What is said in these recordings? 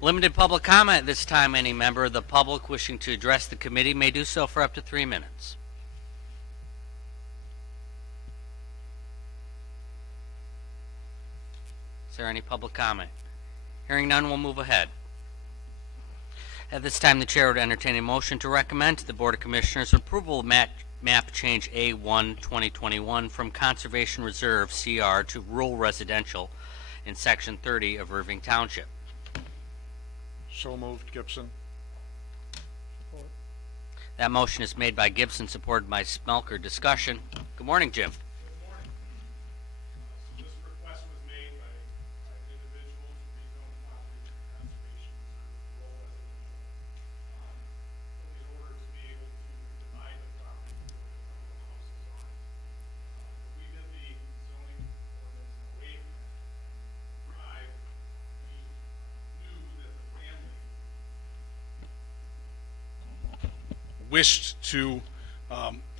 Limited public comment at this time. Any member of the public wishing to address the committee may do so for up to 3 minutes. Is there any public comment? Hearing none, we'll move ahead. At this time, the chair would entertain a motion to recommend to the Board of Commissioners approval of map change A1 2021 from Conservation Reserve CR to Rural Residential in Section 30 of Irving Township. So moved, Gibson. That motion is made by Gibson, supported by Smelker. Discussion. Good morning, Jim. Good morning. So this request was made by individuals to rezone property to conservation reserve rural residential. In order to be able to divide the property to put a couple of houses on it. We did the zoning ordinance away from that. We knew that the family wished to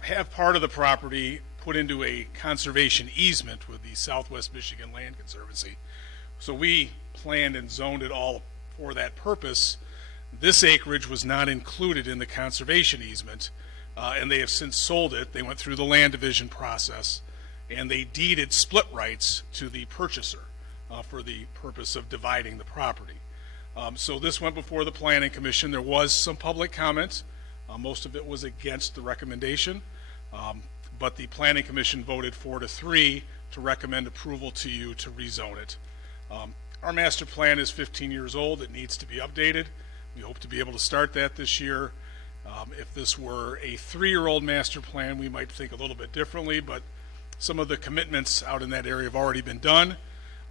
have part of the property put into a conservation easement with the Southwest Michigan Land Conservancy. So we planned and zoned it all for that purpose. This acreage was not included in the conservation easement, and they have since sold it. They went through the land division process, and they deeded split rights to the purchaser for the purpose of dividing the property. So this went before the Planning Commission. There was some public comment. Most of it was against the recommendation, but the Planning Commission voted 4-3 to recommend approval to you to rezone it. Our master plan is 15 years old. It needs to be updated. We hope to be able to start that this year. If this were a 3-year-old master plan, we might think a little bit differently, but some of the commitments out in that area have already been done.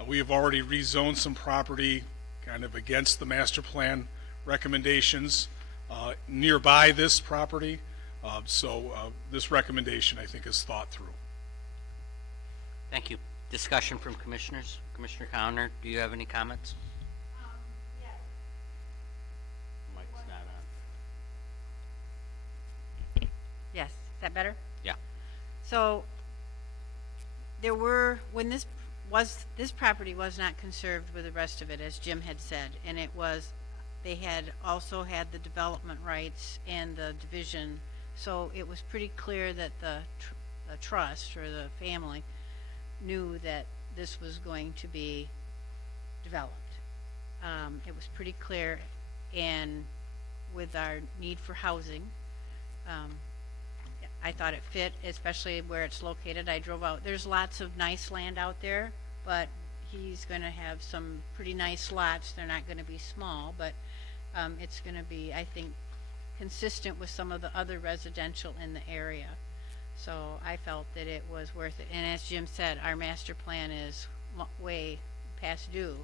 We have already rezoned some property kind of against the master plan recommendations nearby this property. So this recommendation, I think, is thought through. Thank you. Discussion from commissioners. Commissioner Connor, do you have any comments? Yes. Mike's not on. Yes, is that better? Yeah. So there were, when this property was not conserved with the rest of it, as Jim had said, and it was, they had also had the development rights and the division, so it was pretty clear that the trust or the family knew that this was going to be developed. It was pretty clear, and with our need for housing, I thought it fit, especially where it's located. I drove out. There's lots of nice land out there, but he's going to have some pretty nice lots. They're not going to be small, but it's going to be, I think, consistent with some of the other residential in the area. So I felt that it was worth it. And as Jim said, our master plan is way past due,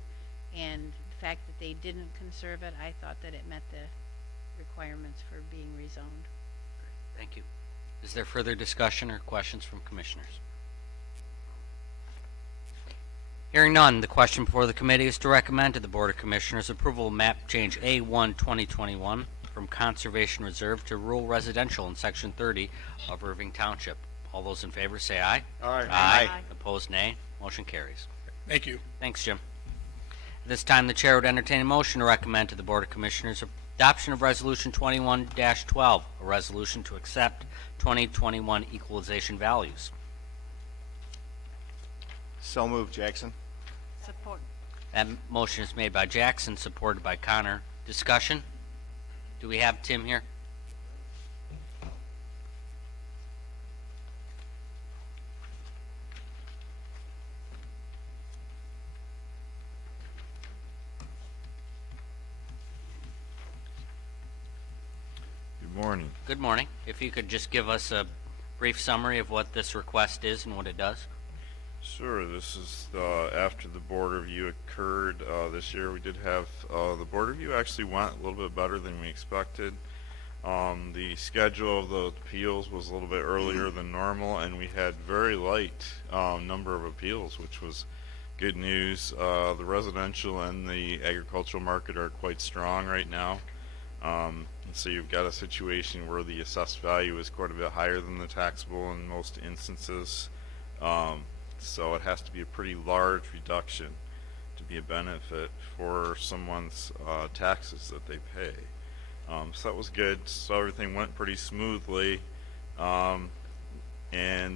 and the fact that they didn't conserve it, I thought that it met the requirements for being rezoned. Thank you. Is there further discussion or questions from commissioners? Hearing none, the question before the committee is to recommend to the Board of Commissioners approval of map change A1 2021 from Conservation Reserve to Rural Residential in Section 30 of Irving Township. All those in favor say aye. Aye. Aye. Opposed, nay. Motion carries. Thank you. Thanks, Jim. At this time, the chair would entertain a motion to recommend to the Board of Commissioners adoption of Resolution 21-12, a resolution to accept 2021 equalization values. So moved, Jackson. Support. That motion is made by Jackson, supported by Connor. Discussion? Do we have Tim here? Good morning. Good morning. If you could just give us a brief summary of what this request is and what it does. Sure, this is after the board review occurred this year. We did have the board review actually went a little bit better than we expected. The schedule of the appeals was a little bit earlier than normal, and we had very light number of appeals, which was good news. The residential and the agricultural market are quite strong right now. And so you've got a situation where the assessed value is quite a bit higher than the taxable in most instances. So it has to be a pretty large reduction to be a benefit for someone's taxes that they pay. So that was good. So everything went pretty smoothly. And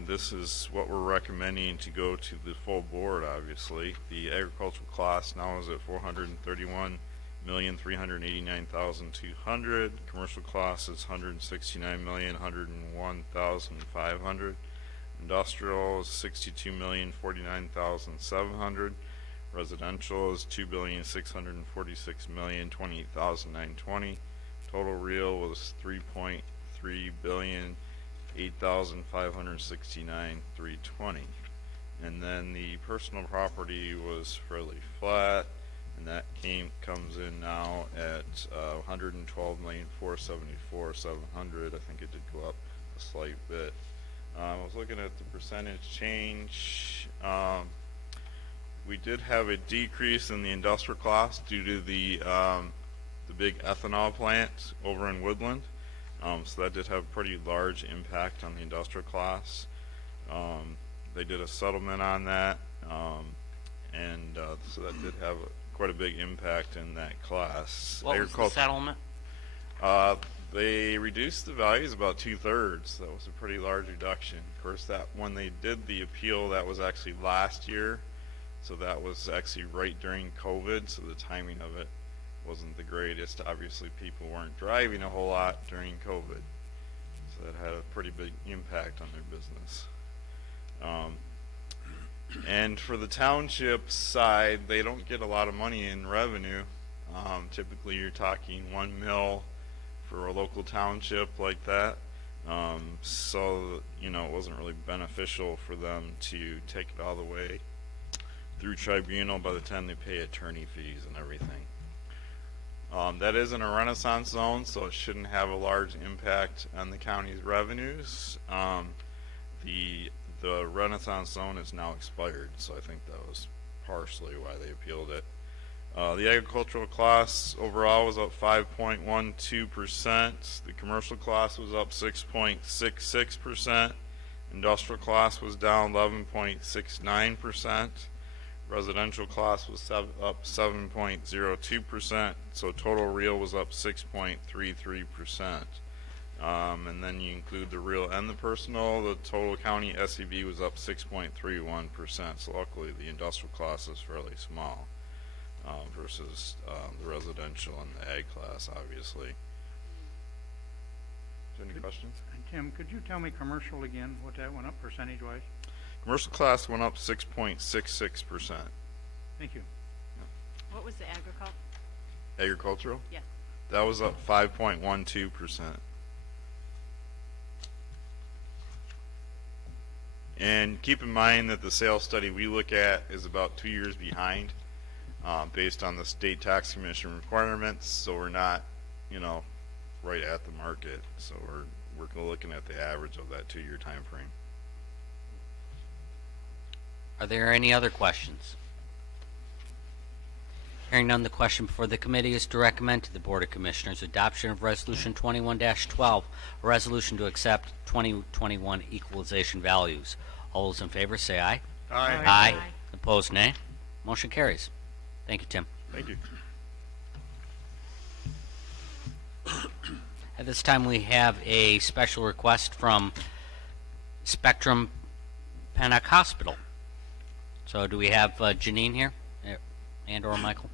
this is what we're recommending to go to the full board, obviously. The agricultural class now is at 431,389,200. Commercial class is 169,101,500. Industrial is 62,049,700. Residential is 2,646,028,920. Total real was 3.3 billion, 8,569,320. And then the personal property was fairly flat, and that comes in now at 112,474,700. I think it did go up a slight bit. I was looking at the percentage change. We did have a decrease in the industrial class due to the big ethanol plant over in Woodland. So that did have a pretty large impact on the industrial class. They did a settlement on that, and so that did have quite a big impact in that class. What was the settlement? They reduced the values about 2/3. That was a pretty large reduction. Of course, that when they did the appeal, that was actually last year, so that was actually right during COVID, so the timing of it wasn't the greatest. Obviously, people weren't driving a whole lot during COVID, so that had a pretty big impact on their business. And for the township side, they don't get a lot of money in revenue. Typically, you're talking 1 mil for a local township like that. So, you know, it wasn't really beneficial for them to take it all the way through tribunal by the time they pay attorney fees and everything. That is in a Renaissance zone, so it shouldn't have a large impact on the county's revenues. The Renaissance zone is now expired, so I think that was partially why they appealed it. The agricultural class overall was up 5.12%. The commercial class was up 6.66%. Industrial class was down 11.69%. Residential class was up 7.02%. So total real was up 6.33%. And then you include the real and the personal, the total county SEV was up 6.31%. So luckily the industrial class is fairly small. Versus the residential and the ag class, obviously. Is there any questions? Tim, could you tell me commercial again, what that went up percentage-wise? Commercial class went up 6.66%. Thank you. What was the agricultural? Agricultural? Yes. That was up 5.12%. And keep in mind that the sales study we look at is about 2 years behind. Based on the state tax commission requirements, so we're not, you know, right at the market. So we're looking at the average of that 2-year time frame. Are there any other questions? Hearing none, the question before the committee is to recommend to the Board of Commissioners adoption of Resolution 21-12, a resolution to accept 2021 equalization values. All those in favor say aye. Aye. Aye. Opposed, nay. Motion carries. Thank you, Tim. Thank you. At this time, we have a special request from Spectrum Pennock Hospital. So do we have Janine here? And or Michael?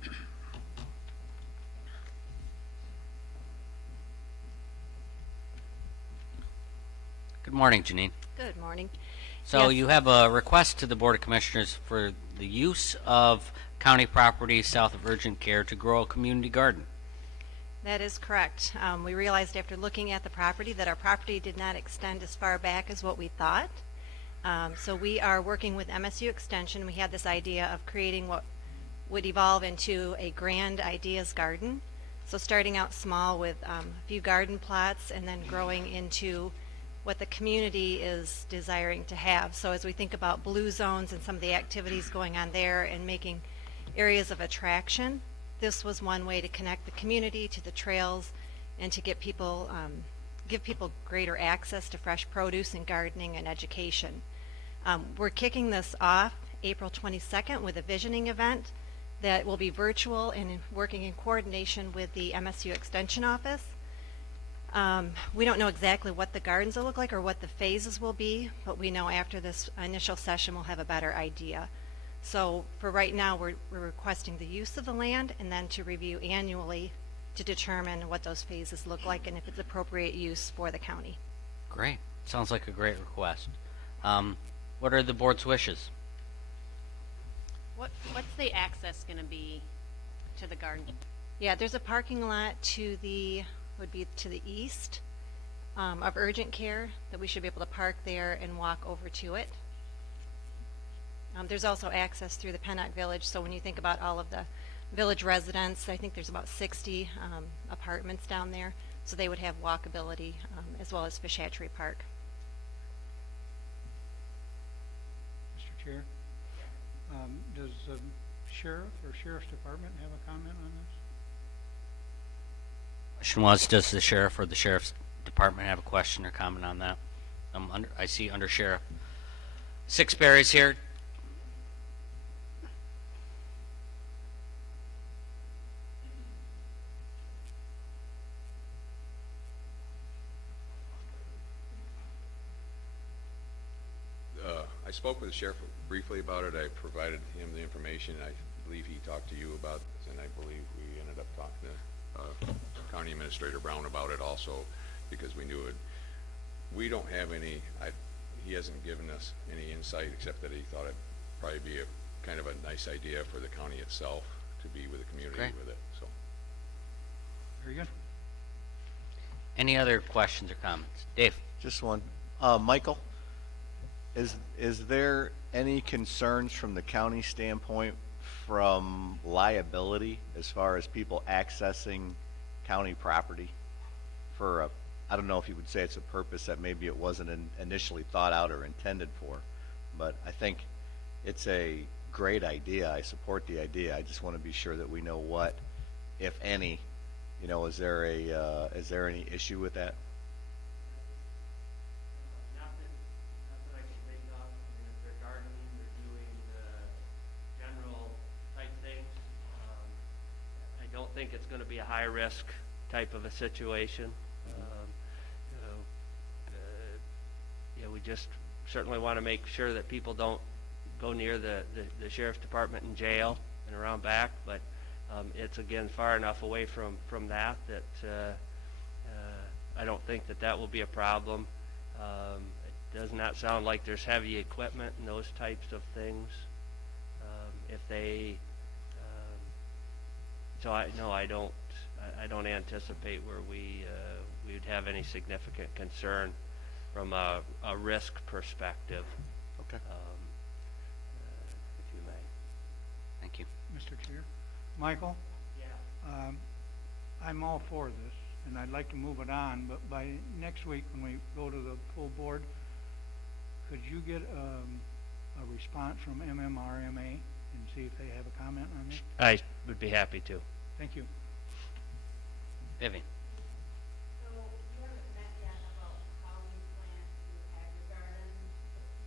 Good morning, Janine. Good morning. So Yes. you have a request to the Board of Commissioners for the use of county property south of urgent care to grow a community garden. That is correct. We realized after looking at the property that our property did not extend as far back as what we thought. So we are working with MSU Extension. We had this idea of creating what would evolve into a grand ideas garden. So starting out small with a few garden plots and then growing into what the community is desiring to have. So as we think about blue zones and some of the activities going on there and making areas of attraction, this was one way to connect the community to the trails and to get people, give people greater access to fresh produce and gardening and education. We're kicking this off April 22nd with a visioning event. that will be virtual and working in coordination with the MSU Extension Office. We don't know exactly what the gardens will look like or what the phases will be, but we know after this initial session we'll have a better idea. So for right now, we're requesting the use of the land and then to review annually to determine what those phases look like and if it's appropriate use for the county. Great. Sounds like a great request. What are the board's wishes? What's the access gonna be to the garden? Yeah, there's a parking lot to the, would be to the east of urgent care that we should be able to park there and walk over to it. There's also access through the Pennock Village, so when you think about all of the village residents, I think there's about 60 apartments down there, so they would have walkability as well as Fish Hatchery Park. Mr. Chair, does the sheriff or sheriff's department have a comment on this? Question was, does the sheriff or the sheriff's department have a question or comment on that? I see under sheriff. Sixberry's here. I spoke with the sheriff briefly about it. I provided him the information. I believe he talked to you about this, and I believe we ended up talking to County Administrator Brown about it also, because we knew it. We don't have any, he hasn't given us any insight except that he thought it'd probably be a kind of a nice idea for the county itself to be with the community Great. with it, so. Very good. Any other questions or comments? Dave? Just one. Michael, is there any concerns from the county standpoint from liability as far as people accessing county property for a, I don't know if you would say it's a purpose that maybe it wasn't initially thought out or intended for, but I think it's a great idea. I support the idea. I just want to be sure that we know what, if any, is there any issue with that? Not that I can think of. I mean, if they're gardening, they're doing general type things. I don't think it's going to be a high risk type of a situation. We just certainly want to make sure that people don't go near the sheriff's department and jail and around back, but it's again far enough away from that I don't think that will be a problem. It does not sound like there's heavy equipment and those types of things. If they, so I don't anticipate where we'd have any significant concern from a risk perspective. Okay. If you may. Thank you. Mr. Chair. Michael, Yeah. I'm all for this, and I'd like to move it on, but by next week when we go to the full board, could you get a response from MMRMA and see if they have a comment on this? I would be happy to. Thank you. Vivian? So you haven't met yet about how you plan to have your garden.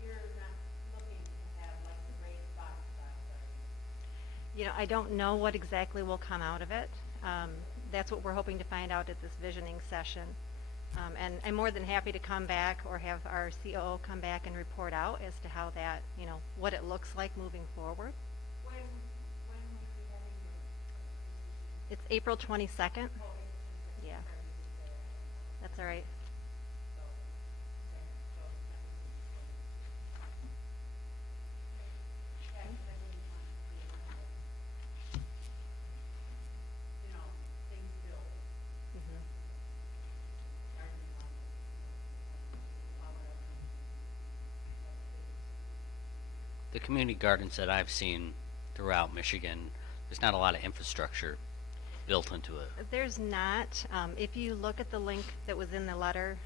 You're not looking to have like the raised box garden. I don't know what exactly will come out of it. That's what we're hoping to find out at this visioning session. And I'm more than happy to come back or have our COO come back and report out as to how that, what it looks like moving forward. When will you be having your? It's April 22nd. Yeah. That's all right. The community gardens that I've seen throughout Michigan, there's not a lot of infrastructure built into it. There's not. If you look at the link that was in the letter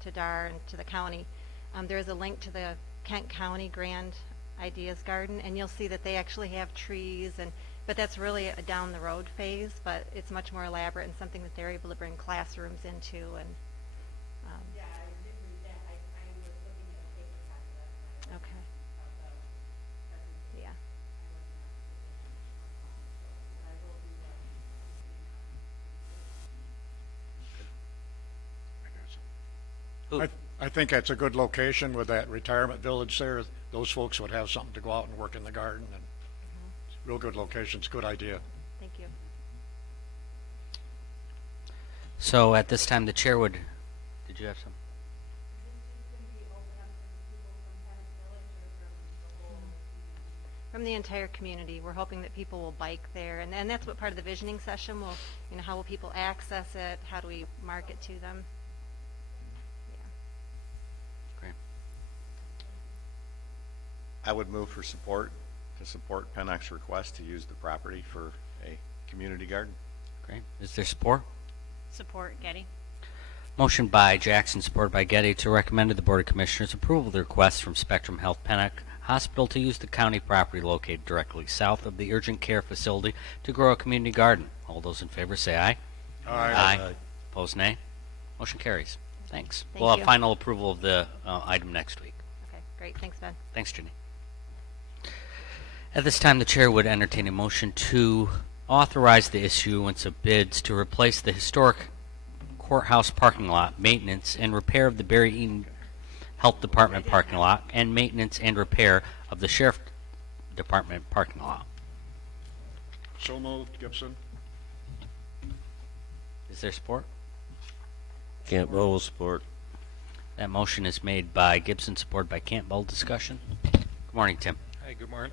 to DAR and to the county, there's a link to the Kent County Grand Ideas Garden, and you'll see that they actually have trees, but that's really a down the road phase, but it's much more elaborate and something that they're able to bring classrooms into. And yeah, I did read that. I was looking at a paper copy last night. Okay. Yeah. Who? I think that's a good location with that retirement village there. Those folks would have something to go out and work in the garden, and real good location. It's a good idea. Thank you. So at this time, the chair would, did you have some? From the entire community. We're hoping that people will bike there, and that's what part of the visioning session will, how will people access it? How do we market to them? Yeah. Great. I would move for support, to support PennEx's request to use the property for a community garden. Great. Is there support? Support, Getty. Motion by Jackson, supported by Getty, to recommend to the Board of Commissioners approval of the request from Spectrum Health Pennock Hospital to use the county property located directly south of the urgent care facility to grow a community garden. All those in favor say aye. Aye. Opposed, nay. Motion carries. Thanks. Thank We'll have you. final approval of the item next week. Okay, great. Thanks, Ben. Thanks, Ginny. At this time, the chair would entertain a motion to authorize the issuance of bids to replace the historic courthouse parking lot, maintenance and repair of the Barry Eaton Health Department parking lot, and maintenance and repair of the Sheriff Department parking lot. So moved, Gibson. Is there support? Campbell will support. That motion is made by Gibson, supported by Campbell. Discussion? Good morning, Tim. Hi, good morning.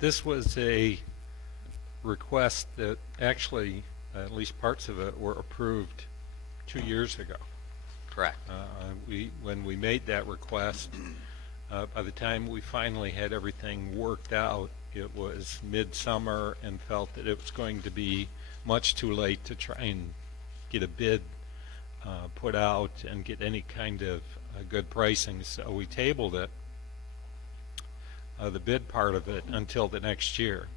This was a request that actually, at least parts of it, were approved 2 years ago. Correct. When we made that request, by the time we finally had everything worked out, it was midsummer, and felt that it was going to be much too late to try and get a bid put out and get any kind of good pricing. So we tabled it, the bid part of it, until the next year.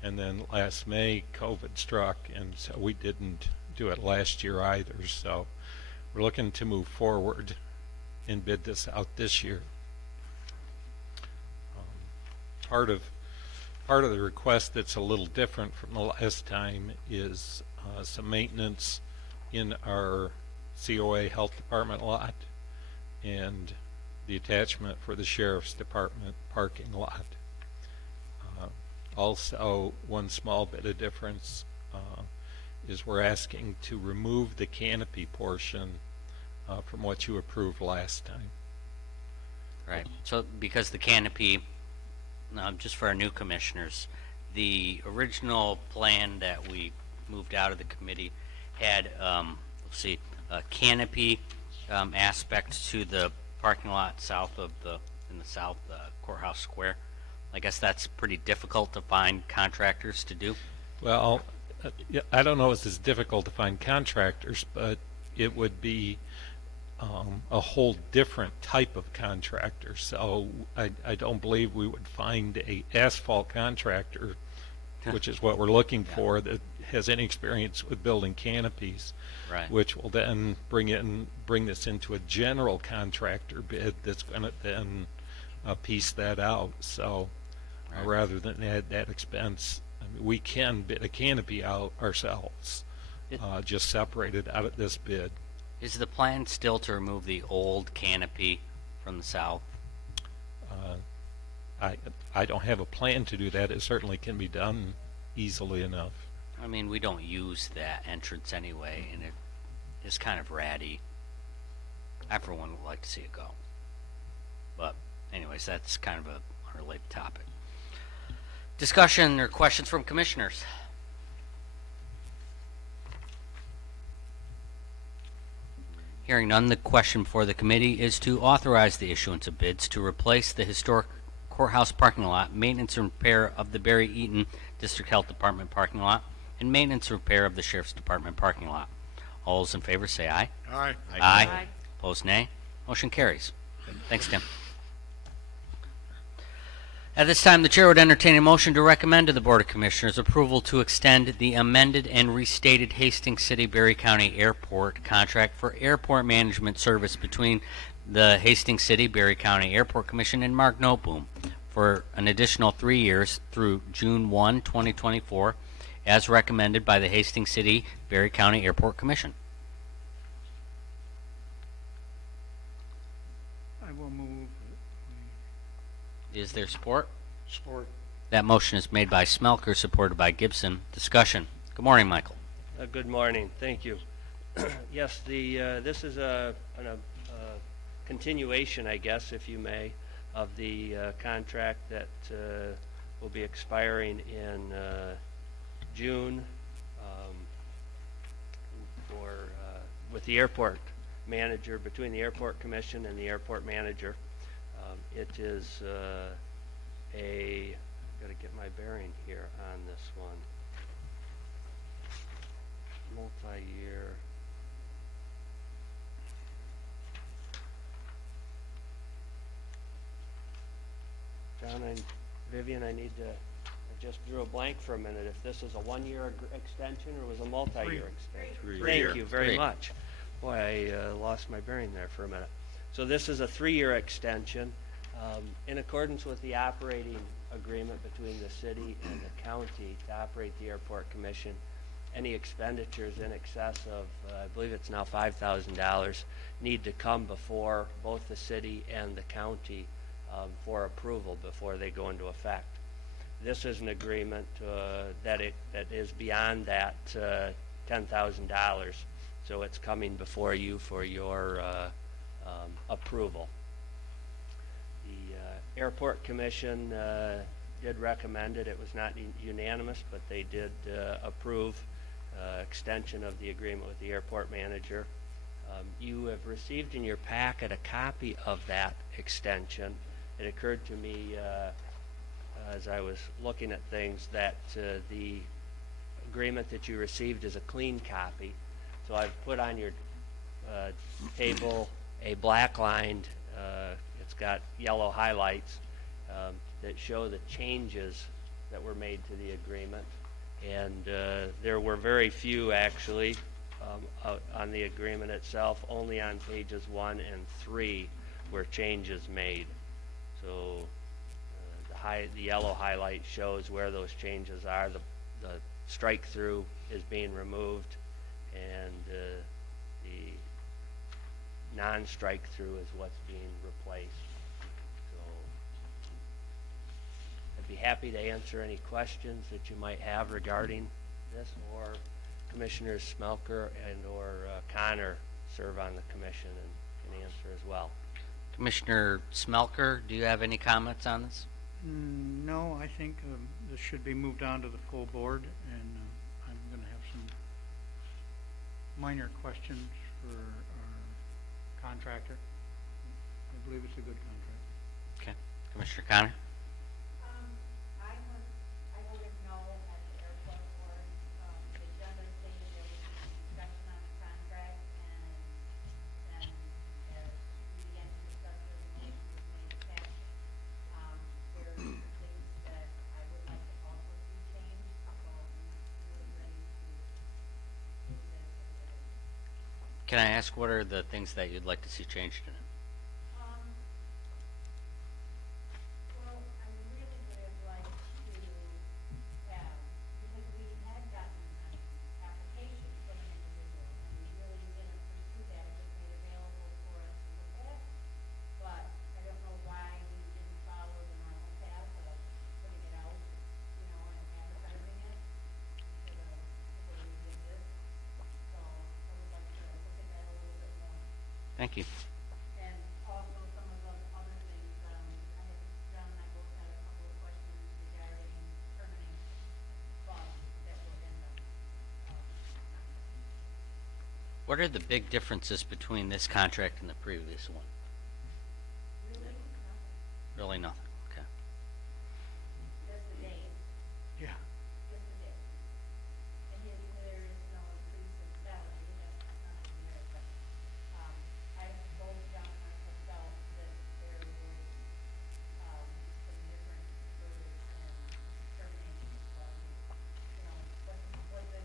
And then last May, COVID struck, and so we didn't do it last year either. So we're looking to move forward and bid this out this year. Part of the request that's a little different from the last time is some maintenance in our COA Health Department lot and the attachment for the Sheriff's Department parking lot. Also, one small bit of difference is we're asking to remove the canopy portion from what you approved last time. Right. So because the canopy, just for our new commissioners, the original plan that we moved out of the committee had, a canopy aspect to the parking lot in the south courthouse square. I guess that's pretty difficult to find contractors to do. Well, I don't know if it's difficult to find contractors, but it would be a whole different type of contractor. So I don't believe we would find a asphalt contractor, which is what we're looking for, that has any experience with building canopies, Right. which will then bring this into a general contractor bid that's going to then piece that out. So Right. rather than add that expense, we can bid a canopy out ourselves, just separated out of this bid. Is the plan still to remove the old canopy from the south? I don't have a plan to do that. It certainly can be done easily enough. I mean, we don't use that entrance anyway, and it is kind of ratty. I, for one, would like to see it go. But anyways, that's kind of a unrelated topic. Discussion or questions from commissioners? Hearing none, the question for the committee is to authorize the issuance of bids to replace the historic courthouse parking lot, maintenance and repair of the Barry Eaton District Health Department parking lot, and maintenance and repair of the Sheriff's Department parking lot. All those in favor say aye. Aye. Aye. Opposed, nay. Motion carries. Thanks, Tim. At this time, the chair would entertain a motion to recommend to the Board of Commissioners approval to extend the amended and restated Hastings City Berry County Airport contract for airport management service between the Hastings City Berry County Airport Commission and Mark Noteboom for an additional 3 years through June 1, 2024, as recommended by the Hastings City Berry County Airport Commission. Is there support? Support. That motion is made by Smelker, supported by Gibson. Discussion. Good morning, Michael. Good morning, thank you. Yes, this is a continuation, I guess, if you may, of the contract that will be expiring in June with the airport manager, between the airport commission and the airport manager. It is got to get my bearing here on this one. Multi-year. John, Vivian, I just drew a blank for a minute. If this is a one-year extension or was a multi-year extension? Thank you very much. Boy, I lost my bearing there for a minute. So this is a 3-year extension. In accordance with the operating agreement between the city and the county to operate the airport commission, any expenditures in excess of, I believe it's now $5,000, need to come before both the city and the county for approval before they go into effect. This is an agreement that is beyond that $10,000, so it's coming before you for your approval. The Airport Commission did recommend it. It was not unanimous, but they did approve extension of the agreement with the airport manager. You have received in your packet a copy of that extension. It occurred to me as I was looking at things that the agreement that you received is a clean copy. So I've put on your table a black lined, it's got yellow highlights that show the changes that were made to the agreement. And there were very few actually on the agreement itself. Only on pages 1 and 3 were changes made. So the yellow highlight shows where those changes are. The strike through is being removed, and the non-strike through is what's being replaced. So I'd be happy to answer any questions that you might have regarding this, or Commissioners Smelker and or Connor serve on the commission and can answer as well. Commissioner Smelker, do you have any comments on this? No, I think this should be moved on to the full board, and I'm going to have some minor questions for our contractor. I believe it's a good contract. Okay. Commissioner Connor? I voted no at the airport board. The agenda stated there would be discussion on the contract, and then as we began to discuss it, the motion was made passed. There are things that I would like to also see changed, so I'm really ready to move this. Can I ask what are the things that you'd like to see changed in it? Well, I really would have liked to have, because we had gotten an application from an individual, and we really didn't pursue that, it was made available for us to look at. But I don't know why we didn't follow the normal path of putting it out, and advertising it, instead of the way we did this. So I would like to look at that a little bit more. Thank you. And also some of the other things, John and I both had a couple of questions regarding permitting funds that will end up. What are the big differences between this contract and the previous one? Really nothing. Okay. Just the date, Yeah. just the date. And yet there is no increase in salary, that's not in there, but, I, both John and I felt that there was, some different verbiage and termination clauses. What the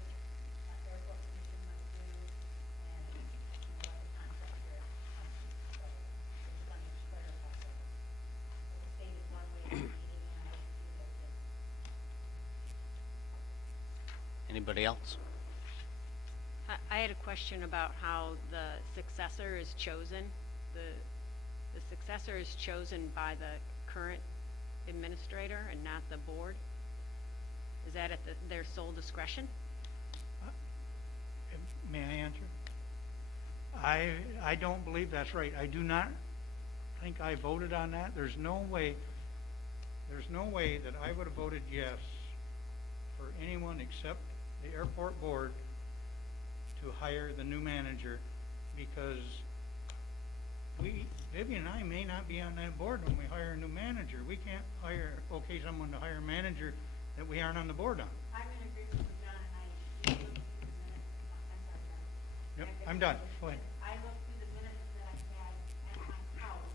airport commission must do, and, what the contractor, so, I just wanted to clarify that. It was stated one way in the meeting, and I didn't see that it. Anybody else? I had a question about how the successor is chosen. The successor is chosen by the current administrator and not the board? Is that at their sole discretion? May I answer? I don't believe that's right. I do not think I voted on that. There's no way that I would have voted yes for anyone except the airport board to hire the new manager, because Vivian and I may not be on that board when we hire a new manager. We can't okay someone to hire a manager that we aren't on the board on. I'm in agreement with John, and I looked through the minutes. I'm sorry, John. Yep, I'm done. Go ahead. I looked through the minutes that I had at my house,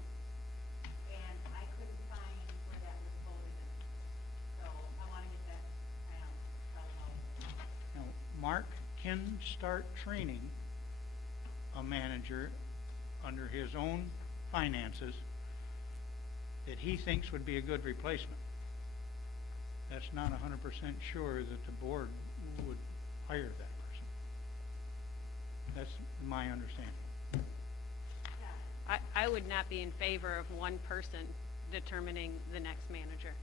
and I couldn't find where that was voted in. So I want to get that, spelled out. Now, Mark can start training a manager under his own finances that he thinks would be a good replacement. That's not 100% sure that the board would hire that person. That's my understanding. I would not be in favor of one person determining the next manager.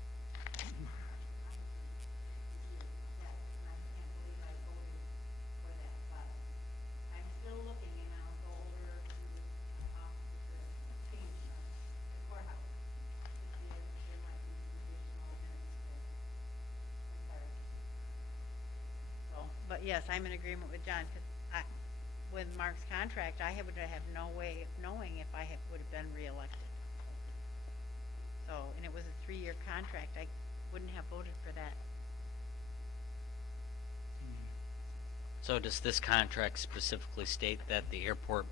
I'm still looking, and I'll go over to the office to change the courthouse to see if there might be some additional minutes to. So, but yes, I'm in agreement with John, because with Mark's contract, I would have no way of knowing if I would have been reelected. So, and it was a 3-year contract, I wouldn't have voted for that. So does this contract specifically state that the airport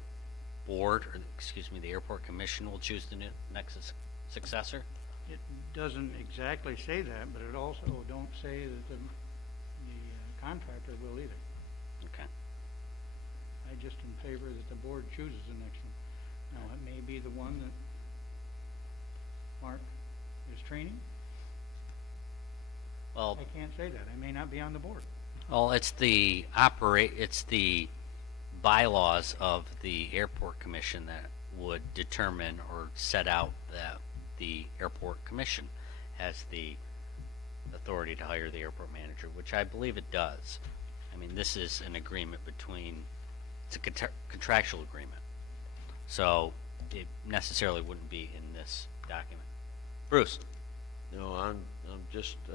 board, or excuse me, the airport commission will choose the new next successor? It doesn't exactly say that, but it also don't say that the contractor will either. Okay. I just in favor that the board chooses the next one. Now, it may be the one that Mark is training. Well, I can't say that. I may not be on the board. well, it's the bylaws of the airport commission that would determine or set out that the airport commission has the authority to hire the airport manager, which I believe it does. I mean, this is an agreement between, it's a contractual agreement. So it necessarily wouldn't be in this document. Bruce? No, I'm just, to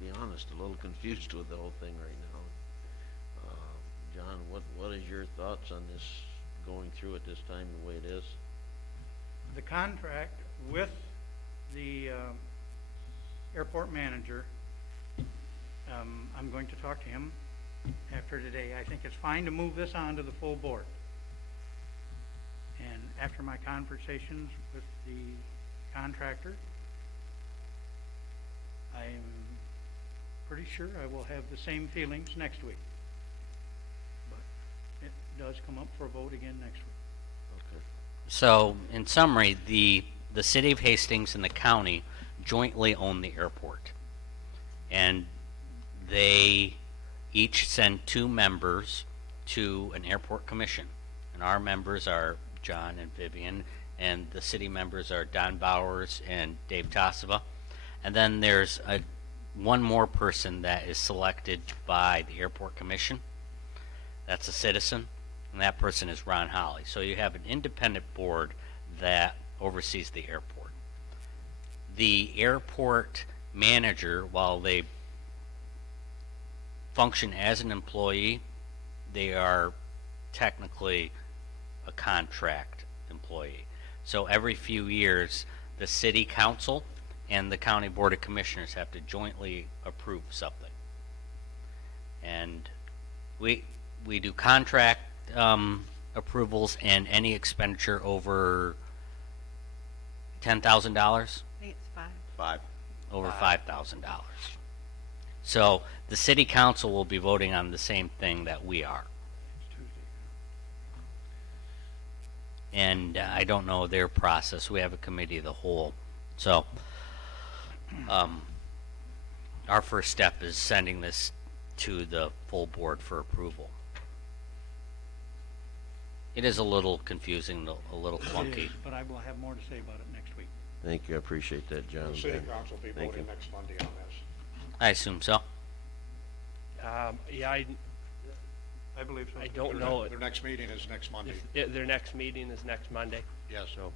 be honest, a little confused with the whole thing right now. John, what is your thoughts on this going through at this time the way it is? The contract with the airport manager, I'm going to talk to him after today. I think it's fine to move this on to the full board. And after my conversations with the contractor, I'm pretty sure I will have the same feelings next week. But it does come up for a vote again next week. Okay. So, in summary, the city of Hastings and the county jointly own the airport. And they each send 2 members to an airport commission. And our members are John and Vivian, and the city members are Don Bowers and Dave Tassava. And then there's one more person that is selected by the airport commission. That's a citizen, and that person is Ron Holly. So you have an independent board that oversees the airport. The airport manager, while they function as an employee, they are technically a contract employee. So every few years, the city council and the county board of commissioners have to jointly approve something. And we do contract approvals and any expenditure over $10,000, I think it's 5. 5. over $5,000. So the city council will be voting on the same thing that we are. It's Tuesday. And I don't know their process. We have a committee of the whole. So our first step is sending this to the full board for approval. It is a little confusing, a little It clunky. is, but I will have more to say about it next week. Thank you, I appreciate that, John. The city Ben. council will be Thank voting you. next Monday on this. I assume so. Yeah, I believe so. I don't know. Their next meeting is next Monday. Their next meeting is next Monday. Yes. So,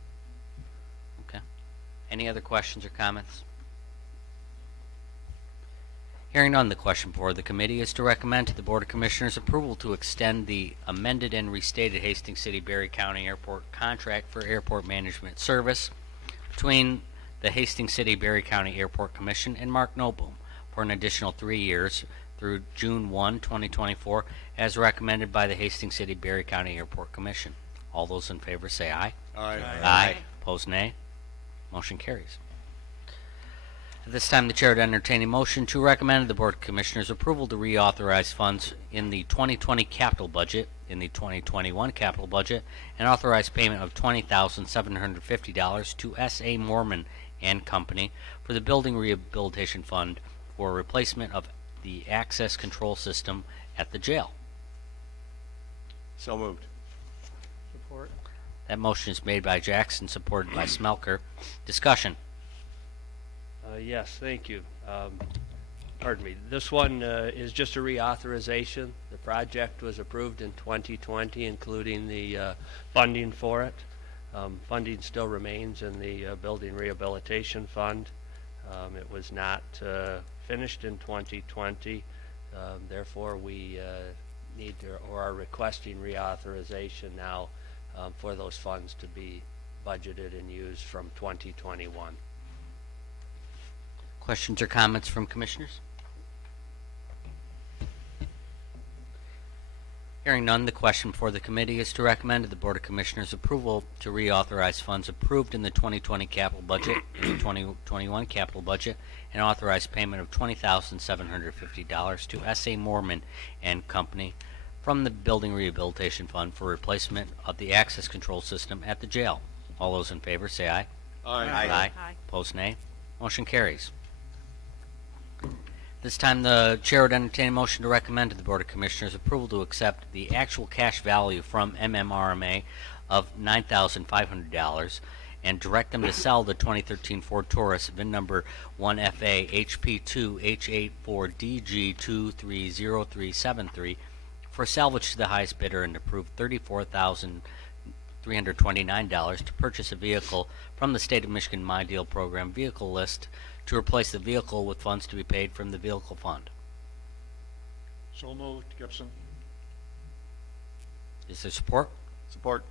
Okay. Any other questions or comments? Hearing none, the question before the committee is to recommend to the Board of Commissioners approval to extend the amended and restated Hastings City Berry County Airport contract for airport management service between the Hastings City Berry County Airport Commission and Mark Noblum for an additional 3 years through June 1, 2024, as recommended by the Hastings City Berry County Airport Commission. All those in favor say aye. Aye. Aye. Opposed, nay. Motion carries. At this time, the chair would entertain a motion to recommend the Board of Commissioners approval to reauthorize funds in the 2020 capital budget, in the 2021 capital budget, and authorize payment of $20,750 to S.A. Morman and Company for the Building Rehabilitation Fund for replacement of the access control system at the jail. So moved. Support. That motion is made by Jackson, supported by Smelker. Discussion. yes, thank you. Pardon me. This one is just a reauthorization. The project was approved in 2020, including the funding for it. Funding still remains in the Building Rehabilitation Fund. It was not finished in 2020. Therefore, we need to, or are requesting reauthorization now for those funds to be budgeted and used from 2021. Questions or comments from commissioners? Hearing none, the question before the committee is to recommend to the Board of Commissioners approval to reauthorize funds approved in the 2020 capital budget, in the 2021 capital budget, and authorize payment of $20,750 to S.A. Morman and Company from the Building Rehabilitation Fund for replacement of the access control system at the jail. All those in favor say aye. Aye. Aye. Opposed, nay. Motion carries. This time, the chair would entertain a motion to recommend to the Board of Commissioners approval to accept the actual cash value from MMRMA of $9,500 and direct them to sell the 2013 Ford Taurus, VIN number 1FA HP2H84DG230373, for salvage to the highest bidder and approved $34,329 to purchase a vehicle from the State of Michigan My Deal Program vehicle list to replace the vehicle with funds to be paid from the vehicle fund. So moved, Gibson. Is there support? Support.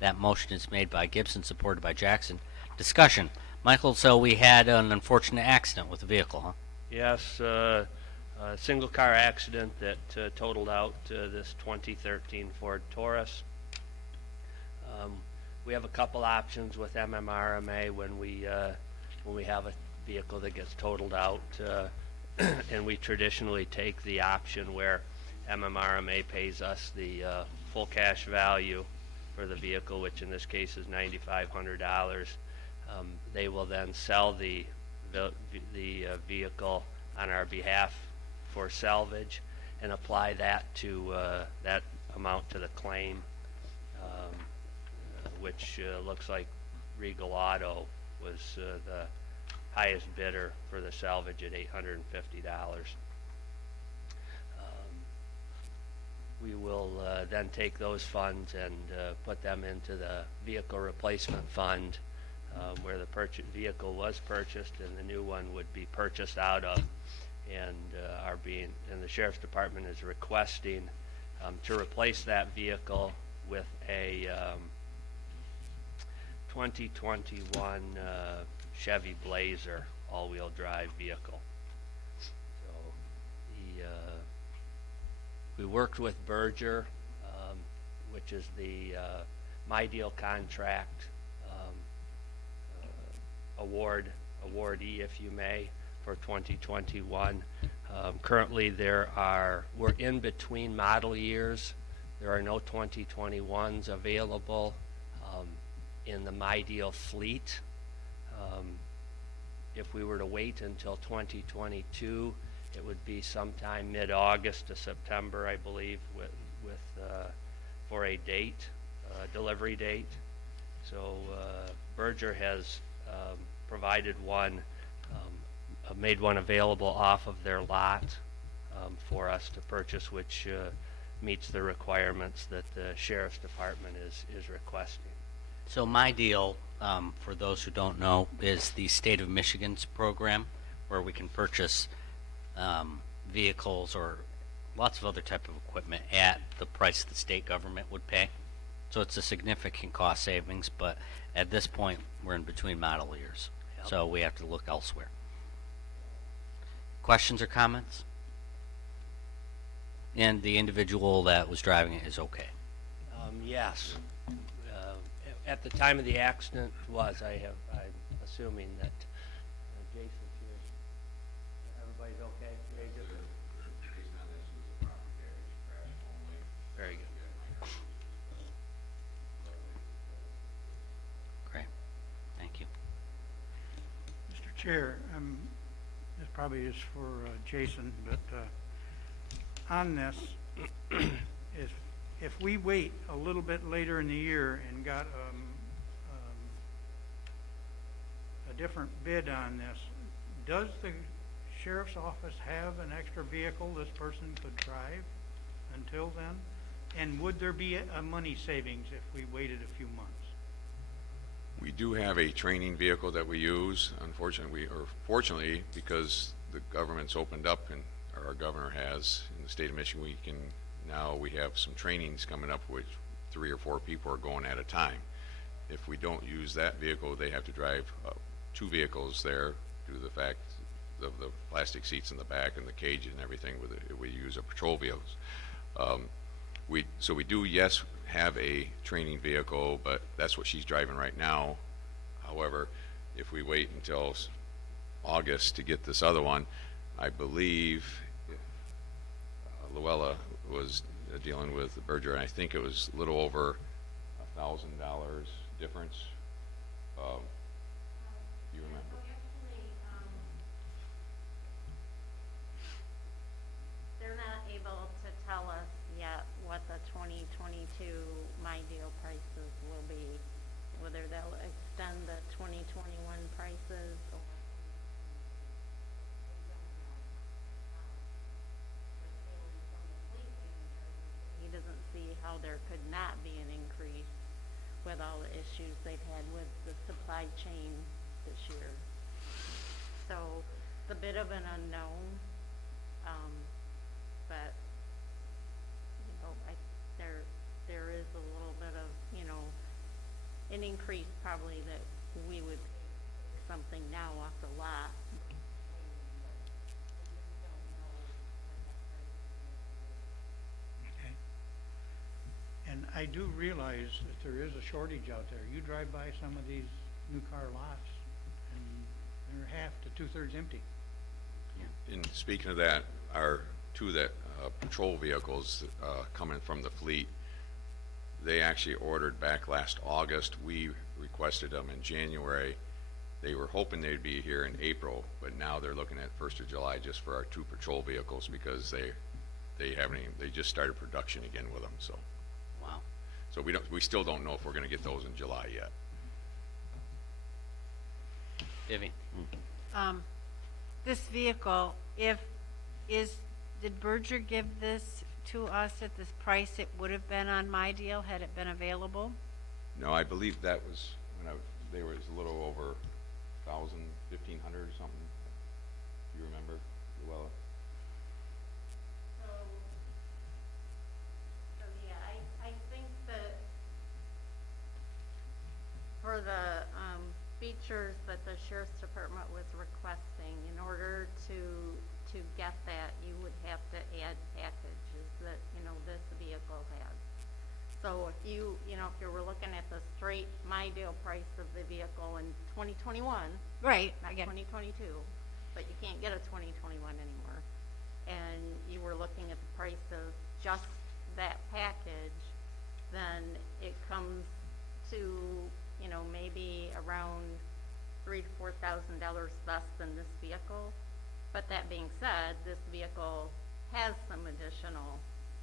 That motion is made by Gibson, supported by Jackson. Discussion. Michael, so we had an unfortunate accident with the vehicle, huh? Yes, a single car accident that totaled out this 2013 Ford Taurus. We have a couple options with MMRMA when we have a vehicle that gets totaled out, and we traditionally take the option where MMRMA pays us the full cash value for the vehicle, which in this case is $9,500. They will then sell the vehicle on our behalf for salvage and apply that to that amount to the claim, which looks like Regal Auto was the highest bidder for the salvage at $850. We will then take those funds and put them into the vehicle replacement fund, where the vehicle was purchased and the new one would be purchased out of, and the Sheriff's Department is requesting to replace that vehicle with a 2021 Chevy Blazer all-wheel drive vehicle. So we worked with Berger, which is the My Deal contract awardee, if you may, for 2021. Currently, we're in between model years. There are no 2021s available in the My Deal fleet. If we were to wait until 2022, it would be sometime mid-August to September, I believe, for a date, delivery date. So Berger has provided one, made one available off of their lot for us to purchase, which meets the requirements that the sheriff's department is requesting. So my deal, for those who don't know, is the state of Michigan's program where we can purchase vehicles or lots of other type of equipment at the price the state government would pay. So it's a significant cost savings, but at this point, we're in between model years. Yep. So we have to look elsewhere. Questions or comments? And the individual that was driving it is okay. Yes. At the time of the accident I'm assuming that Jason's here. Everybody's okay? Very good. Great. Thank you. Mr. Chair, this probably is for Jason, but on this, if we wait a little bit later in the year and got a different bid on this, does the sheriff's office have an extra vehicle this person could drive until then? And would there be a money savings if we waited a few months? We do have a training vehicle that we use, unfortunately, or fortunately, because the government's opened up and or our governor has in the state of Michigan, we have some trainings coming up which 3 or 4 people are going at a time. If we don't use that vehicle, they have to drive 2 vehicles there due to the fact of the plastic seats in the back and the cage and everything. We use a patrol vehicles. So we do, yes, have a training vehicle, but that's what she's driving right now. However, if we wait until August to get this other one, I believe Luella was dealing with Berger, and I think it was a little over $1,000 difference. You remember? They're not able to tell us yet what the 2022 My Deal prices will be, whether they'll extend the 2021 prices or. He doesn't see how there could not be an increase with all the issues they've had with the supply chain this year. So it's a bit of an unknown, but there is a little bit of, an increase probably that we would pick something now off the lot. Okay. And I do realize that there is a shortage out there. You drive by some of these new car lots and they're half to 2/3 empty. And speaking of that, our 2 patrol vehicles coming from the fleet, they actually ordered back last August. We requested them in January. They were hoping they'd be here in April, but now they're looking at 1st of July just for our 2 patrol vehicles because they just started production again with them. So, Wow. so we still don't know if we're going to get those in July yet. Vivian? This vehicle, did Berger give this to us at this price it would have been on My Deal had it been available? No, I believe that was when they were a little over 1,000, 1,500 or something. Do you remember, Luella? So yeah, I think that for the features that the sheriff's department was requesting, in order to get that, you would have to add packages that, this vehicle has. So if if you were looking at the straight My Deal price of the vehicle in 2021, Right, not I get it. 2022, but you can't get a 2021 anymore, and you were looking at the price of just that package, then it comes to, maybe around $3,000 to $4,000 less than this vehicle. But that being said, this vehicle has some additional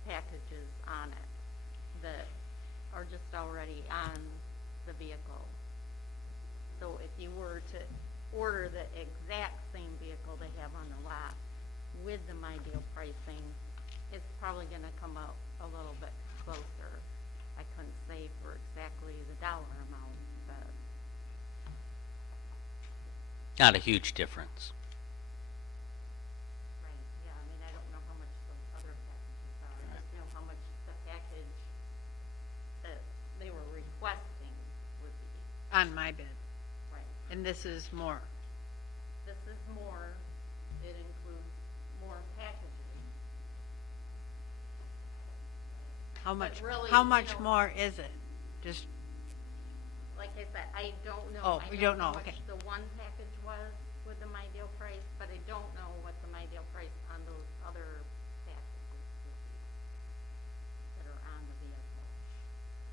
packages on it that are just already on the vehicle. So if you were to order the exact same vehicle they have on the lot with the My Deal pricing, it's probably gonna come out a little bit closer. I couldn't say for exactly the dollar amount, but Not a huge difference. right, yeah, I mean, I don't know how much the other packages are. I just know how much the package that they were requesting would be. On my bid. Right. And this is more. This is more, it includes more packages. How much, really, how you much know- more is it? Just, Like I said, I don't know. Oh, I you don't know, how okay. much the one package was with the My Deal price, but I don't know what the My Deal price on those other packages would be that are on the vehicle.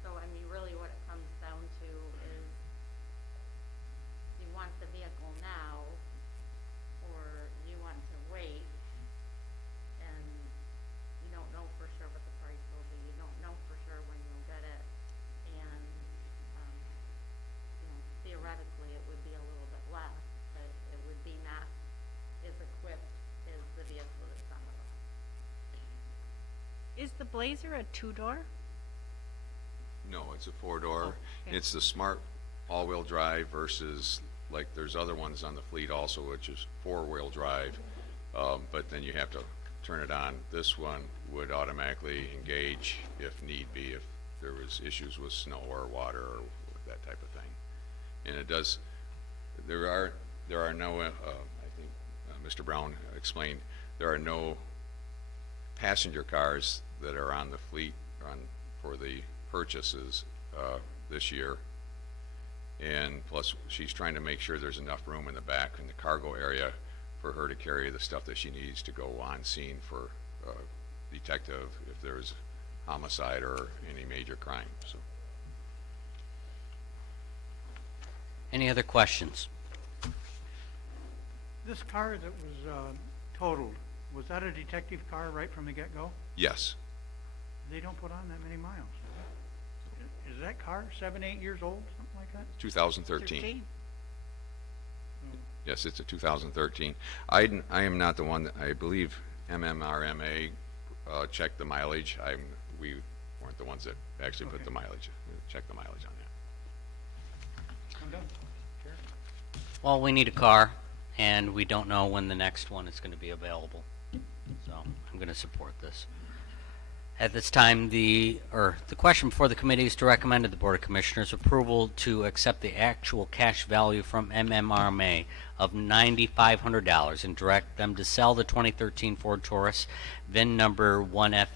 So, I mean, really what it comes down to is, you want the vehicle now, or you want to wait, and you don't know for sure what the price will be, you don't know for sure when you'll get it, and, you know, theoretically, it would be a little bit less, but it would be not as equipped as the vehicle that's on the lot. is the Blazer a two-door? No, it's a four-door. okay. It's the smart all-wheel drive versus, like, there's other ones on the fleet also, which is four-wheel drive. But then you have to turn it on. This one would automatically engage if need be, if there was issues with snow or water or that type of thing. And it does, there are no, I think Mr. Brown explained, there are no passenger cars that are on the fleet for the purchases this year. And plus, she's trying to make sure there's enough room in the back in the cargo area for her to carry the stuff that she needs to go on scene for detective if there's homicide or any major crime. So Any other questions? This car that was totaled, was that a detective car right from the get-go? yes, They don't put on that many miles. Is that car 7, 8 years old, something like that? 2013. Yes, it's a 2013. I am not the one that, I believe MMRMA checked the mileage. We weren't the ones that actually put the mileage, checked the mileage on that. I'm done. Sure. Well, we need a car, and we don't know when the next one is going to be available. So I'm going to support this. At this time, the question before the committee is to recommend to the Board of Commissioners approval to accept the actual cash value from MMRMA of $9,500 and direct them to sell the 2013 Ford Taurus, VIN number 1FA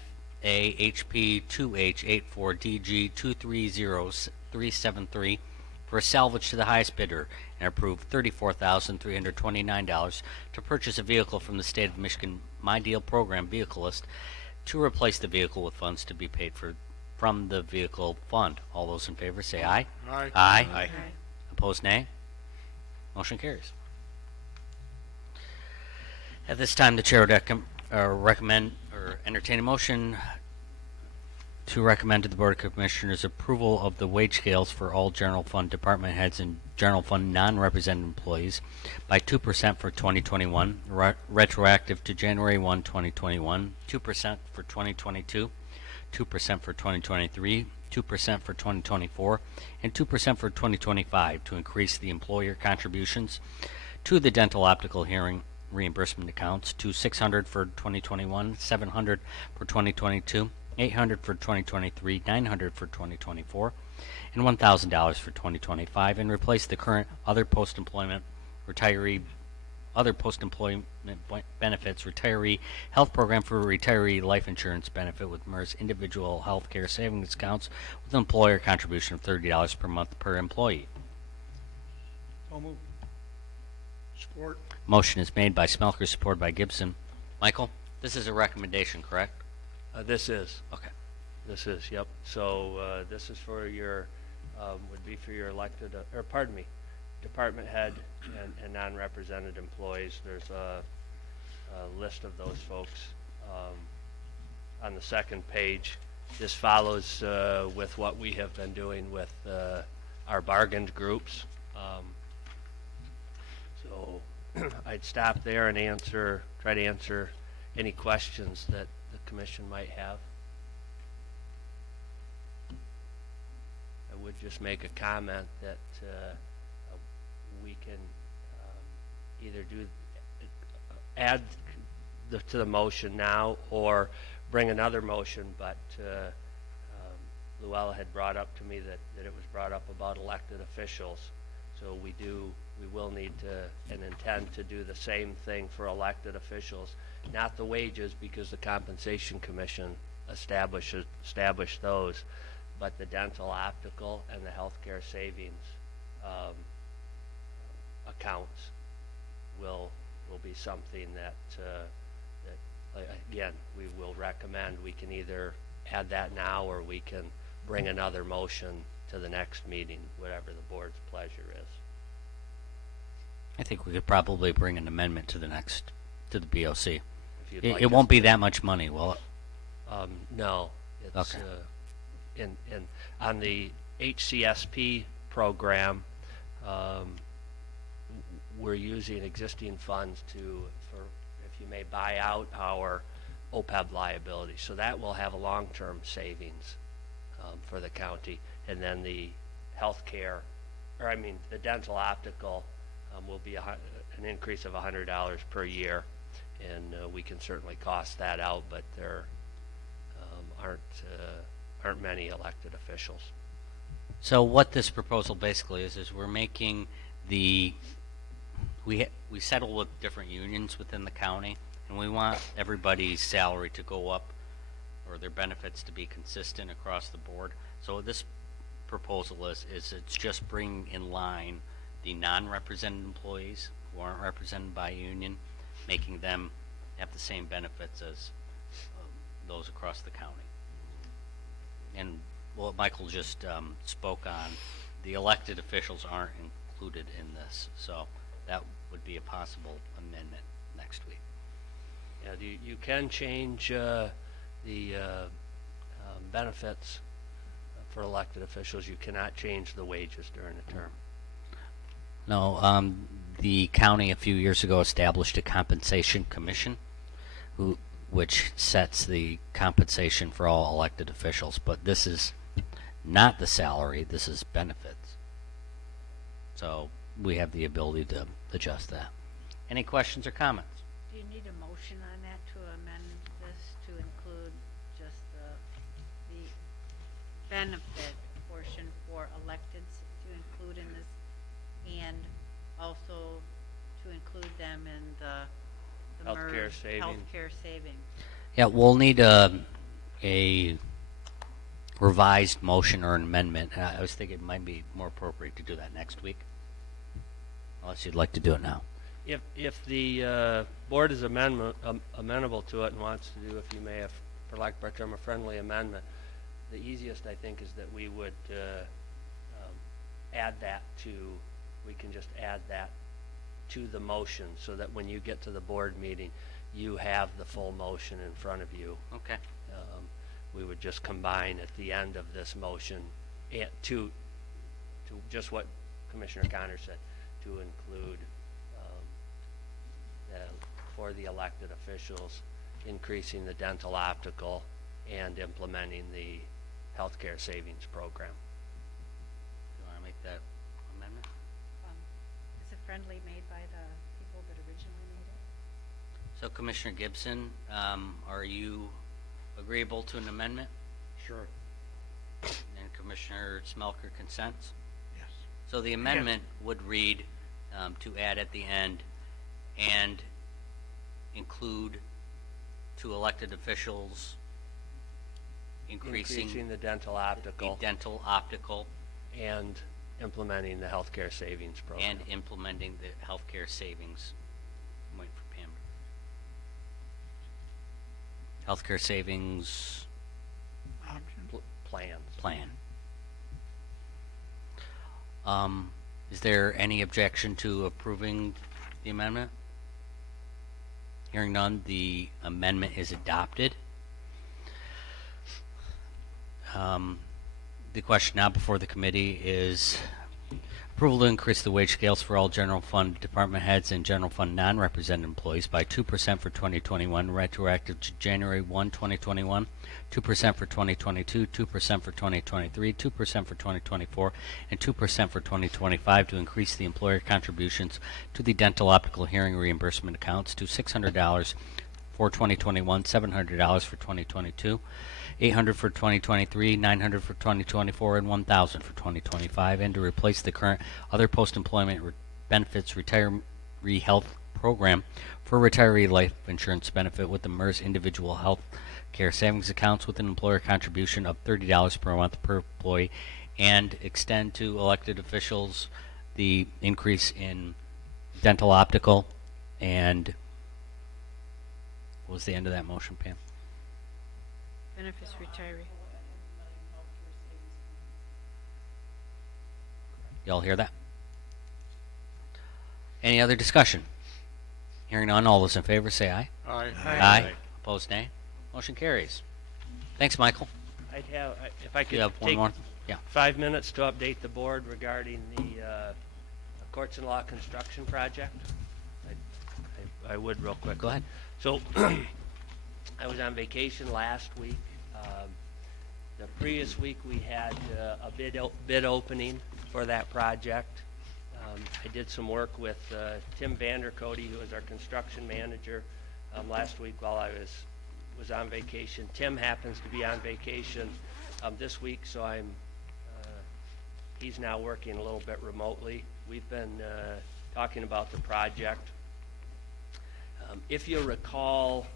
HP2H84DG230373 for a salvage to the highest bidder and approve $34,329 to purchase a vehicle from the State of Michigan My Deal Program vehicle list to replace the vehicle with funds to be paid from the vehicle fund. All those in favor say aye. Aye. Aye. Opposed, nay. Motion carries. At this time, the chair would recommend or entertain a motion to recommend to the Board of Commissioners approval of the wage scales for all general fund department heads and general fund non-represented employees by 2% for 2021, retroactive to January 1, 2021, 2% for 2022, 2% for 2023, 2% for 2024, and 2% for 2025 to increase the employer contributions to the dental optical hearing reimbursement accounts to $600 for 2021, $700 for 2022, $800 for 2023, $900 for 2024, and $1,000 for 2025, and replace the current other post-employment benefits retiree health program for retiree life insurance benefit with MERS individual health care savings accounts with an employer contribution of $30 per month per employee. So moved. Support. Motion is made by Smelker, supported by Gibson. Michael, this is a recommendation, correct? This is. Okay. This is, yep. So, this is for your, would be for your elected, or pardon me, department head and non-represented employees. There's a list of those folks on the second page. This follows with what we have been doing with our bargained groups. So I'd stop there and try to answer any questions that the commission might have. I would just make a comment that we can either add to the motion now or bring another motion, but Luella had brought up to me that it was brought up about elected officials. So we will need to and intend to do the same thing for elected officials, not the wages because the Compensation Commission established those, but the dental, optical, and the healthcare savings accounts will be something that again, we will recommend. We can either add that now or we can bring another motion to the next meeting, whatever the board's pleasure is. I think we could probably bring an amendment to the BOC. If you'd It, like it us won't be to. that much money, will it? No, it's, Okay. On the HCSP program, we're using existing funds if you may buy out our OPEB liability. So that will have a long-term savings for the county. And then the the dental optical will be an increase of $100 per year. And we can certainly cost that out, but there aren't many elected officials. So what this proposal basically is we're making we settle with different unions within the county, and we want everybody's salary to go up or their benefits to be consistent across the board. So what this proposal is it's just bringing in line the non-represented employees who aren't represented by a union, making them have the same benefits as those across the county. And what Michael just spoke on, the elected officials aren't included in this, so that would be a possible amendment next week. Yeah, you can change the benefits for elected officials. You cannot change the wages during a term. No, the county a few years ago established a compensation commission which sets the compensation for all elected officials, but this is not the salary, this is benefits. So we have the ability to adjust that. Any questions or comments? Do you need a motion on that to amend this to include just the benefit portion for electeds to include in this, and also to include them in the Healthcare merged savings. healthcare savings? Yeah, we'll need a revised motion or an amendment. I was thinking it might be more appropriate to do that next week, unless you'd like to do it now. If the board is amenable to it and wants to do, if you may, for lack of a better term, a friendly amendment, the easiest, I think, is that we would we can just add that to the motion so that when you get to the board meeting, you have the full motion in front of you. Okay. We would just combine at the end of this motion to just what Commissioner Connor said, to include for the elected officials, increasing the dental optical and implementing the healthcare savings program. You want to make that amendment? Is it friendly made by the people that originally made it? So Commissioner Gibson, are you agreeable to an amendment? Sure. And Commissioner Smelker consents? Yes. So the amendment would read to add at the end and include to elected officials increasing the dental optical the dental optical and implementing the healthcare savings program. and implementing the healthcare savings. I'm waiting for Pam. Healthcare savings Option. Plans. plan. Is there any objection to approving the amendment? Hearing none, the amendment is adopted. The question now before the committee is Approval to increase the wage scales for all general fund department heads and general fund non-represented employees by 2% for 2021, retroactive to January 1, 2021, 2% for 2022, 2% for 2023, 2% for 2024, and 2% for 2025 to increase the employer contributions to the dental optical hearing reimbursement accounts to $600 for 2021, $700 for 2022, $800 for 2023, $900 for 2024, and $1,000 for 2025, and to replace the current other post-employment benefits retiree health program for retiree life insurance benefit with the MERS individual health care savings accounts with an employer contribution of $30 per month per employee, and extend to elected officials the increase in dental optical. And what was the end of that motion, Pam? Benefits retiree. Y'all hear that? Any other discussion? Hearing none, all those in favor say aye. Aye. Opposed, nay. Motion carries. Thanks, Michael. I'd have, if I could You have one take more? Yeah. 5 minutes to update the board regarding the courts and law construction project. I would real quick. Go ahead. So I was on vacation last week. The previous week we had a bid opening for that project. I did some work with Tim Vandercote, who is our construction manager, last week while I was on vacation. Tim happens to be on vacation this week, so he's now working a little bit remotely. We've been talking about the project. If you recall,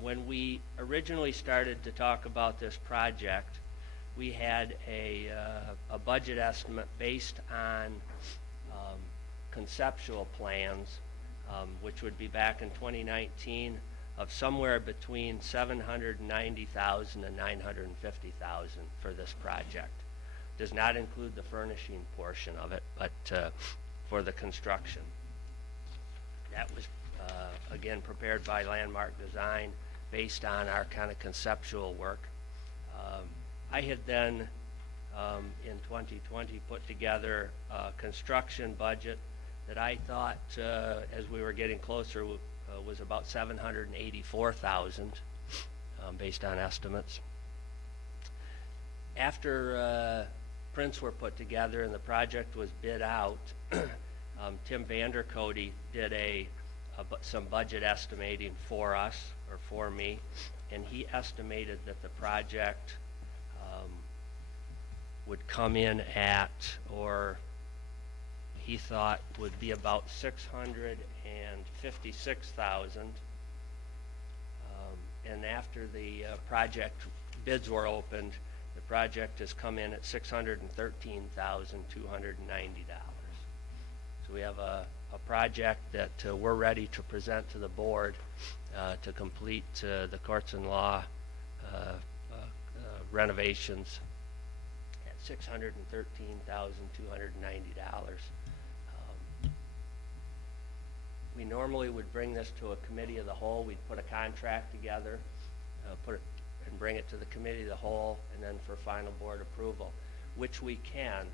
when we originally started to talk about this project, we had a budget estimate based on conceptual plans, which would be back in 2019, of somewhere between $790,000 and $950,000 for this project. Does not include the furnishing portion of it, but for the construction. That was again prepared by Landmark Design based on our kind of conceptual work. I had then in 2020 put together a construction budget that I thought as we were getting closer was about $784,000 based on estimates. After prints were put together and the project was bid out, Tim Vandercote did some budget estimating for us, or for me, and he estimated that the project would come in at, or he thought would be about $656,000. And after the project bids were opened, the project has come in at $613,290. So we have a project that we're ready to present to the board to complete the courts and law renovations at $613,290. We normally would bring this to a committee of the whole. We'd put a contract together, and bring it to the committee of the whole, and then for final board approval, which we can.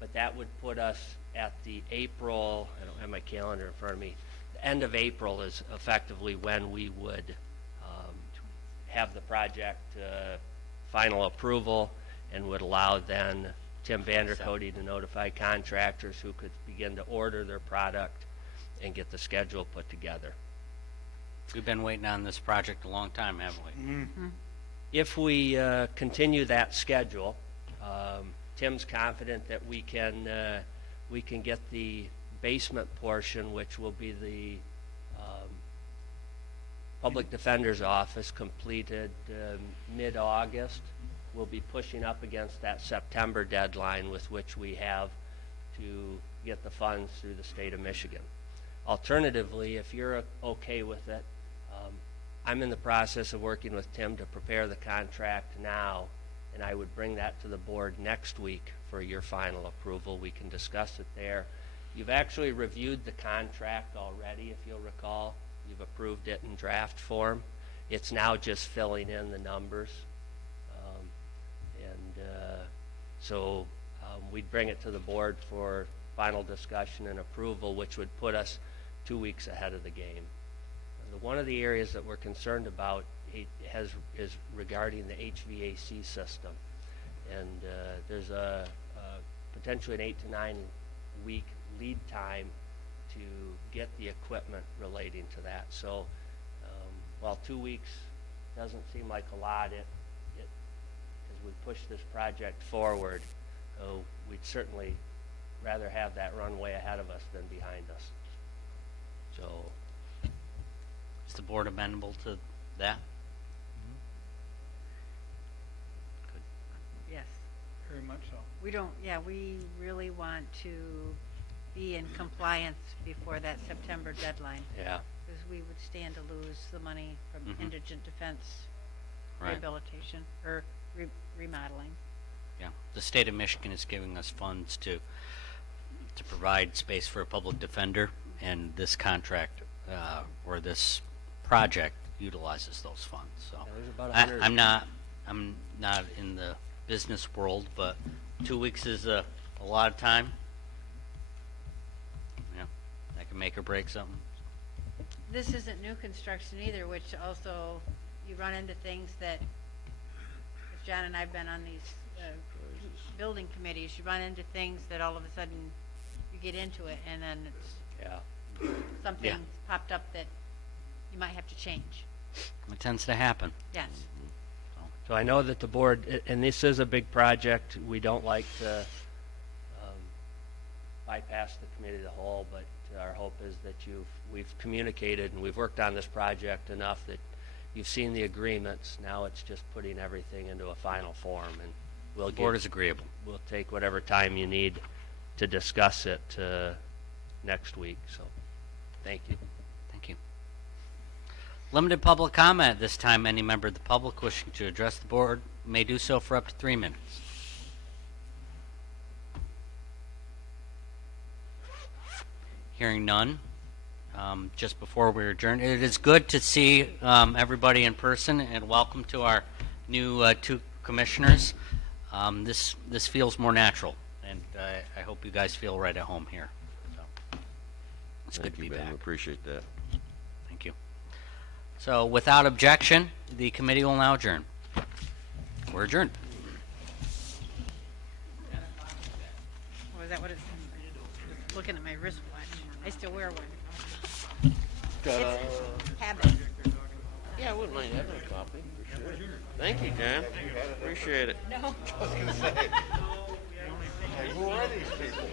But that would put us at the April, I don't have my calendar in front of me, the end of April is effectively when we would have the project final approval, and would allow then Tim Vandercote to notify contractors who could begin to order their product and get the schedule put together. We've been waiting on this project a long time, haven't we? If we continue that schedule, Tim's confident that we can get the basement portion, which will be the public defender's office, completed mid-August. We'll be pushing up against that September deadline with which we have to get the funds through the state of Michigan. Alternatively, if you're okay with it, I'm in the process of working with Tim to prepare the contract now, and I would bring that to the board next week for your final approval. We can discuss it there. You've actually reviewed the contract already, if you'll recall. You've approved it in draft form. It's now just filling in the numbers. So we'd bring it to the board for final discussion and approval, which would put us 2 weeks ahead of the game. One of the areas that we're concerned about is regarding the HVAC system. And there's a potentially an 8 to 9 week lead time to get the equipment relating to that. So while 2 weeks doesn't seem like a lot, as we push this project forward, we'd certainly rather have that runway ahead of us than behind us. So Is the board amenable to that? Yes. Very much so. We don't, yeah, we really want to be in compliance before that September deadline, Yeah. because we would stand to lose the money from Mhm. indigent defense Right. rehabilitation, or remodeling. Yeah. The state of Michigan is giving us funds to provide space for a public defender, and this contract, or this project utilizes those funds, so. Yeah, there's about I'm not in the business world, but 2 weeks is a lot of time. Yeah, that can make or break something. This isn't new construction either, which also, you run into things that, as John and I've been on these building committees, you run into things that all of a sudden you get into it, and then it's yeah. something popped up that you might have to change. It tends to happen. Yes. So I know that the board, and this is a big project, we don't like to bypass the committee of the whole, but our hope is that we've communicated and we've worked on this project enough that you've seen the agreements. Now it's just putting everything into a final form, and The board is agreeable. we'll take whatever time you need to discuss it next week. So, thank you. Thank you. Limited public comment at this time. Any member of the public wishing to address the board may do so for up to 3 minutes. Hearing none. Just before we adjourn, it is good to see everybody in person, and welcome to our new 2 commissioners. This feels more natural, and I hope you guys feel right at home here. So, it's good to be back. Appreciate that. Thank you. So without objection, the committee will now adjourn. We're adjourned. Or is that what it's, looking at my wristwatch, I still wear one. It's habit. Yeah, I wouldn't mind having a copy, for sure. Thank you, John. Appreciate it. No. Who are these people?